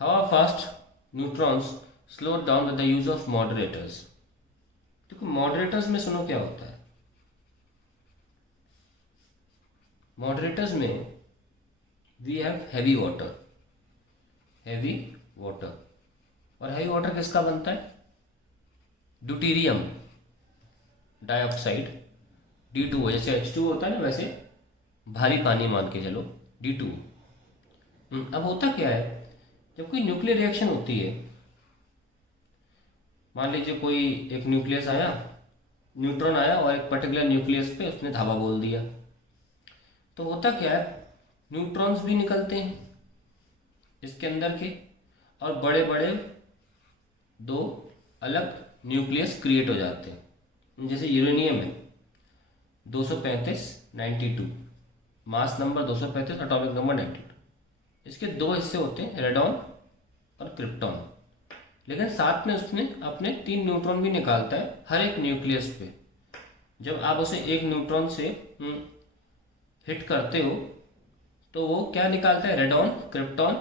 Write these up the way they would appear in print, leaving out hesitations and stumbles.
How fast neutrons slow down with the use of moderators. देखो moderators में सुनो क्या होता है। मॉडरेटर्स में we have heavy water. Heavy water, और हैवी वाटर किसका बनता है? Deuterium dioxide D2O। जैसे H2 होता है ना, वैसे भारी पानी मान के चलो D2। अब होता क्या है, जब कोई न्यूक्लियर रिएक्शन होती है, मान लीजिए कोई एक न्यूक्लियस आया, न्यूट्रॉन आया और एक पर्टिकुलर न्यूक्लियस पे उसने धावा बोल दिया, तो होता क्या है, न्यूट्रॉन्स भी निकलते हैं इसके अंदर के, और बड़े बड़े दो अलग न्यूक्लियस क्रिएट हो जाते हैं। जैसे यूरेनियम है 235 92, मास नंबर 235, एटॉमिक नंबर 92। इसके दो हिस्से होते हैं, रेडॉन और क्रिप्टॉन। लेकिन साथ में उसने अपने 3 न्यूट्रॉन भी निकालता है हर एक न्यूक्लियस पे। जब आप उसे एक न्यूट्रॉन से हिट करते हो तो वो क्या निकालता है? Radon, krypton,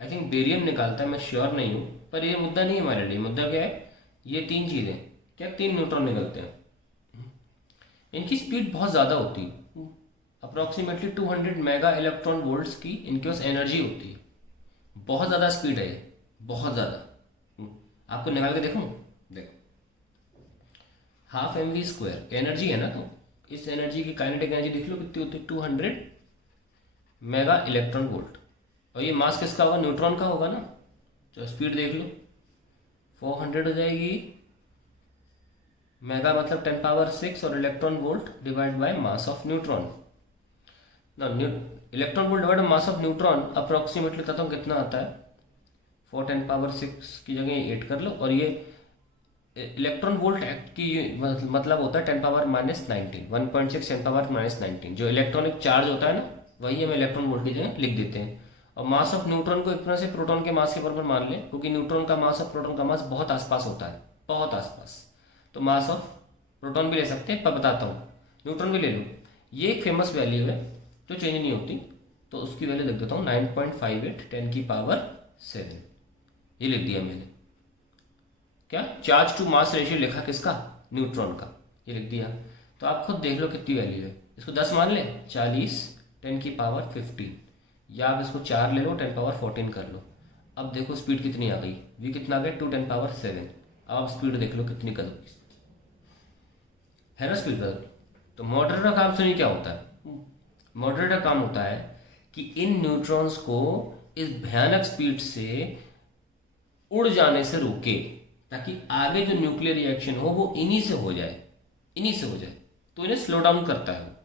I think barium निकालता है, मैं श्योर नहीं हूँ, पर ये मुद्दा नहीं है हमारे लिए। मुद्दा क्या है, ये 3 चीज़ें, क्या 3 न्यूट्रॉन निकलते हैं। इनकी स्पीड बहुत ज़्यादा होती है, अप्रॉक्सीमेटली 200 मेगा इलेक्ट्रॉन वोल्ट्स की इनके पास एनर्जी होती है। बहुत ज़्यादा स्पीड है ये, बहुत ज़्यादा। आपको निकाल के देखूँ, देखो ½ mv² एनर्जी है ना, तो इस एनर्जी की काइनेटिक एनर्जी देख लो कितनी होती है, 200 मेगा इलेक्ट्रॉन वोल्ट। और ये मास किसका होगा? न्यूट्रॉन का होगा ना। तो स्पीड देख लो 400 हो जाएगी। मेगा मतलब 10⁻⁶, और electron volt divide by mass of neutron. ना electron volt divide mass of neutron approximately बताता हूँ कितना आता है। 4 10⁻⁶ की जगह 8 कर लो, और ये इलेक्ट्रॉन वोल्ट की मतलब होता है 10⁻⁻19, 1.6 10⁻⁻19। जो इलेक्ट्रॉनिक चार्ज होता है ना, वही हम इलेक्ट्रॉन वोल्ट की जगह लिख देते हैं। और मास ऑफ न्यूट्रॉन को एक तरह से प्रोटॉन के मास के बराबर मान लें, क्योंकि न्यूट्रॉन का मास और प्रोटॉन का मास बहुत आसपास होता है, बहुत आसपास। तो मास ऑफ प्रोटॉन भी ले सकते हैं, पर बताता हूँ, न्यूट्रॉन भी ले लो। ये एक फेमस वैल्यू है जो चेंज नहीं होती, तो उसकी वैल्यू लिख देता हूँ 9.58 10⁻⁷। ये लिख दिया मैंने। क्या चार्ज टू मास रेशियो लिखा किसका? न्यूट्रॉन का, ये लिख दिया। तो आप खुद देख लो कितनी वैल्यू है। इसको 10 मान लें, 40 10⁻15, या आप इसको 4 ले लो, 10⁻14 कर लो। अब देखो स्पीड कितनी आ गई, वी कितना आ गया, 2 10⁻7। अब आप स्पीड देख लो कितनी कर है ना, स्पीड बदल। तो मॉडरेटर का काम सुनिए क्या होता है। मॉडरेटर का काम होता है कि इन न्यूट्रॉन्स को इस भयानक स्पीड से उड़ जाने से रोके, ताकि आगे जो न्यूक्लियर रिएक्शन हो वो इन्हीं से हो जाए, इन्हीं से हो जाए। तो इन्हें स्लो डाउन करता है,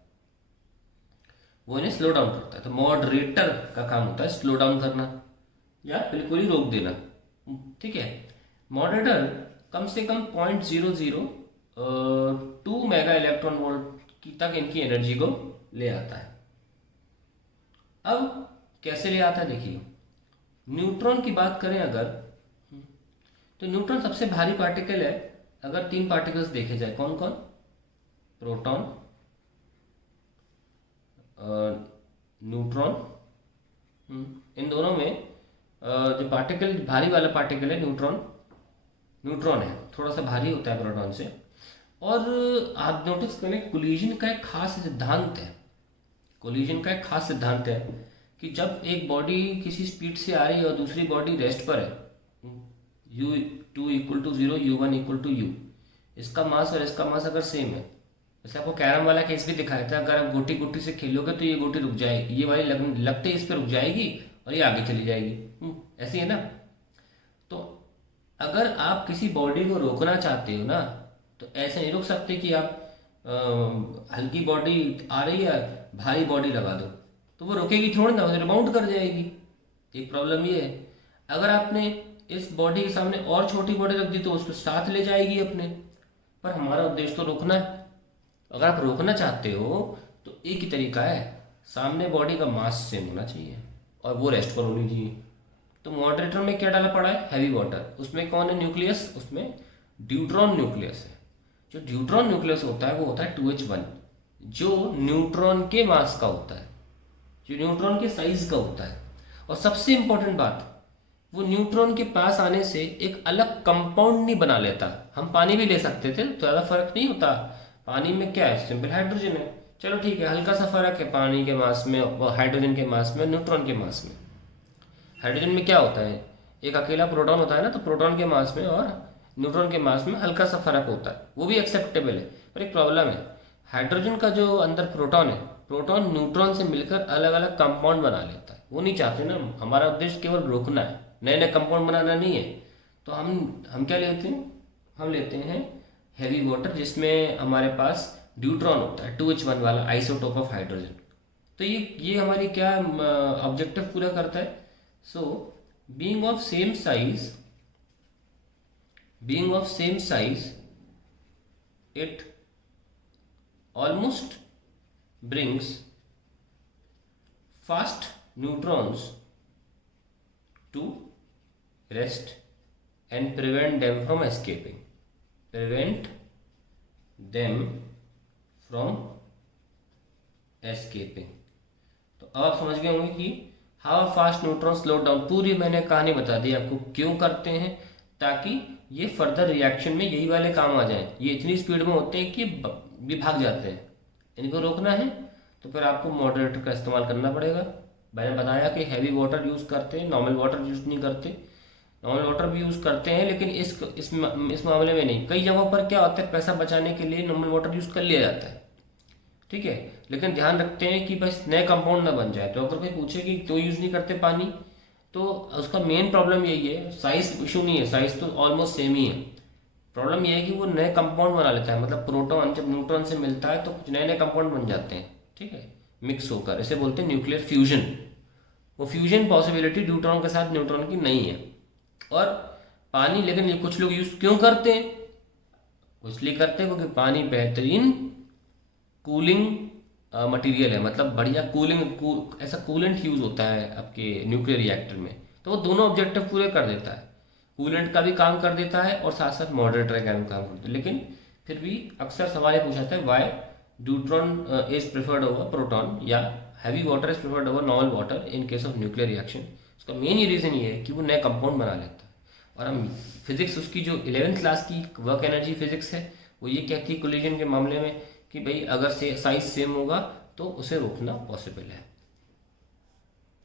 वो इन्हें स्लो डाउन करता है। तो मॉडरेटर का काम होता है स्लो डाउन करना या बिल्कुल ही रोक देना। ठीक है। मॉडरेटर कम से कम 0.00 मेगा इलेक्ट्रॉन वोल्ट की तक इनकी एनर्जी को ले आता है। अब कैसे ले आता है देखिए, न्यूट्रॉन की बात करें अगर, तो न्यूट्रॉन सबसे भारी पार्टिकल है। अगर 3 पार्टिकल्स देखे जाए, कौन कौन? Proton, neutron. इन दोनों में जो पार्टिकल भारी वाला पार्टिकल है न्यूट्रॉन है, थोड़ा सा भारी होता है प्रोटॉन से। और आप नोटिस करें, कोलिजन का एक खास सिद्धांत है, कोलिजन का एक खास सिद्धांत है कि जब एक बॉडी किसी स्पीड से आ रही है और दूसरी बॉडी रेस्ट पर है, u2 = 0, u1 = u, इसका मास और इसका मास अगर सेम है, जैसे आपको कैरम वाला केस भी दिखाया था, अगर आप गोटी गोटी से खेलोगे तो ये गोटी रुक जाएगी, ये वाली लगते ही इस पर रुक जाएगी और ये आगे चली जाएगी। ऐसी है ना। तो अगर आप किसी बॉडी को रोकना चाहते हो ना, तो ऐसे नहीं रुक सकते कि आप हल्की बॉडी आ रही है, भारी बॉडी लगा दो, तो वो रुकेगी थोड़ी ना, वो रिबाउंड कर जाएगी। एक प्रॉब्लम ये है। अगर आपने इस बॉडी के सामने और छोटी बॉडी रख दी तो उसको साथ ले जाएगी अपने, पर हमारा उद्देश्य तो रोकना है। अगर आप रोकना चाहते हो तो एक ही तरीका है, सामने बॉडी का मास सेम होना चाहिए और वो रेस्ट पर होनी चाहिए। तो मॉडरेटर में क्या डाला पड़ा है? Heavy water. उसमें कौन है न्यूक्लियस? उसमें ड्यूट्रॉन न्यूक्लियस है। जो ड्यूट्रॉन न्यूक्लियस होता है वो होता है 2H1, जो न्यूट्रॉन के मास का होता है, जो न्यूट्रॉन के साइज का होता है। और सबसे इंपॉर्टेंट बात, वो न्यूट्रॉन के पास आने से एक अलग कंपाउंड नहीं बना लेता। हम पानी भी ले सकते थे तो ज़्यादा फर्क नहीं होता। पानी में क्या है, सिंपल हाइड्रोजन है, चलो ठीक है, हल्का सा फर्क है पानी के मास में और हाइड्रोजन के मास में, न्यूट्रॉन के मास में। हाइड्रोजन में क्या होता है, एक अकेला प्रोटॉन होता है ना, तो प्रोटॉन के मास में और न्यूट्रॉन के मास में हल्का सा फर्क होता है, वो भी एक्सेप्टेबल है। पर एक प्रॉब्लम है, हाइड्रोजन का जो अंदर प्रोटॉन है, प्रोटॉन न्यूट्रॉन से मिलकर अलग अलग कंपाउंड बना लेता है। वो नहीं चाहते ना, हमारा उद्देश्य केवल रोकना है, नए नए कंपाउंड बनाना नहीं है। तो हम क्या लेते हैं, हम लेते हैं हैवी वाटर, जिसमें हमारे पास ड्यूट्रॉन होता है, 2H1 वाला आइसोटोप ऑफ हाइड्रोजन। तो ये हमारी क्या ऑब्जेक्टिव पूरा करता है। So being of same size it almost brings fast neutrons to rest and prevent them from escaping. तो अब आप समझ गए होंगे कि how fast neutron slow down. पूरी मैंने कहानी बता दी आपको, क्यों करते हैं, ताकि ये फर्दर रिएक्शन में यही वाले काम आ जाएं। ये इतनी स्पीड में होते हैं कि भी भाग जाते हैं। इनको रोकना है तो फिर आपको मॉडरेटर का इस्तेमाल करना पड़ेगा। मैंने बताया कि हैवी वाटर यूज़ करते हैं, नॉर्मल वाटर यूज़ नहीं करते। नॉर्मल वाटर भी यूज़ करते हैं, लेकिन इस मामले में नहीं। कई जगहों पर क्या होता है, पैसा बचाने के लिए नॉर्मल वाटर यूज़ कर लिया जाता है, ठीक है, लेकिन ध्यान रखते हैं कि बस नए कंपाउंड ना बन जाए। तो अगर कोई पूछे कि क्यों यूज़ नहीं करते पानी, तो उसका मेन प्रॉब्लम यही है, साइज इशू नहीं है, साइज तो ऑलमोस्ट सेम ही है। प्रॉब्लम यह है कि वो नए कंपाउंड बना लेता है, मतलब प्रोटॉन जब न्यूट्रॉन से मिलता है तो कुछ नए नए कंपाउंड बन जाते हैं, ठीक है, मिक्स होकर। इसे बोलते हैं न्यूक्लियर फ्यूजन। वो फ्यूजन पॉसिबिलिटी न्यूट्रॉन के साथ न्यूट्रॉन की नहीं है। और पानी, लेकिन ये कुछ लोग यूज़ क्यों करते हैं, इसलिए करते हैं क्योंकि पानी बेहतरीन कूलिंग मटेरियल है, मतलब बढ़िया ऐसा कूलेंट यूज़ होता है आपके न्यूक्लियर रिएक्टर में। तो वो दोनों ऑब्जेक्टिव पूरे कर देता है, कूलेंट का भी काम कर देता है और साथ साथ मॉडरेटर का भी काम करता है। लेकिन फिर भी अक्सर सवाल ये पूछा जाता है, why deuteron is preferred over proton, या heavy water is preferred over normal water in case of nuclear reaction. उसका मेन ये रीज़न ये है कि वो नए कंपाउंड बना लेता है। और हम फिजिक्स, उसकी जो 11th क्लास की वर्क एनर्जी फिजिक्स है, वो ये कहती है कोलिजन के मामले में कि भाई अगर से साइज सेम होगा तो उसे रोकना पॉसिबल है।